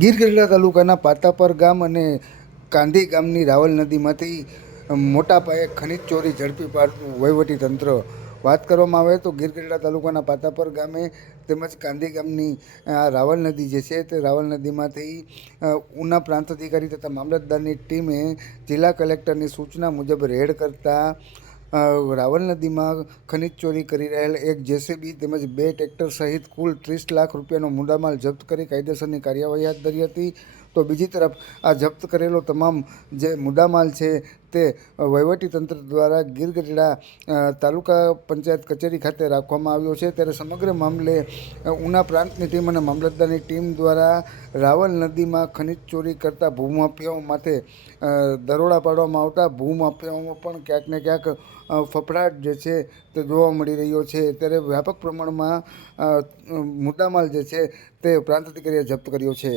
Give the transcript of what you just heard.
ગીર ગઢડા તાલુકાના પાતાપર ગામ અને કાંધી ગામની રાવલ નદીમાંથી મોટા પાયે ખનિજ ચોરી ઝડપી પાડતું વહીવટી તંત્ર. વાત કરવામાં આવે તો ગીર ગઢડા તાલુકાના પાતાપર ગામે તેમજ કાંધી ગામની રાવલ નદી જે છે તે રાવલ નદીમાંથી ઉના પ્રાંત અધિકારી તથા મામલતદારની ટીમે જિલ્લા કલેક્ટરની સૂચના મુજબ રેડ કરતા રાવલ નદીમાં ખનિજ ચોરી કરી રહેલ એક જેસીબી તેમજ 2 ટ્રેક્ટર સહિત કુલ 30 લાખ રૂપિયાનો મુદ્દામાલ જપ્ત કરી કાયદેસરની કાર્યવાહી હાથ ધરી હતી. તો બીજી તરફ આ જપ્ત કરેલો તમામ જે મુદ્દામાલ છે તે વહીવટીતંત્ર દ્વારા ગીર ગઢડા તાલુકા પંચાયત કચેરી ખાતે રાખવામાં આવ્યો છે. ત્યારે સમગ્ર મામલે ઉના પ્રાંતની ટીમ અને મામલતદારની ટીમ દ્વારા રાવલ નદીમાં ખનિજ ચોરી કરતા ભૂમાફિયાઓ માટે દરોડા પાડવામાં આવતા ભૂમાફિયાઓમાં પણ ક્યાંક ને ક્યાંક ફફડાટ જે છે તે જોવા મળી રહ્યો છે. ત્યારે વ્યાપક પ્રમાણમાં મુદ્દામાલ જે છે તે પ્રાંત અધિકારીએ જપ્ત કર્યો છે.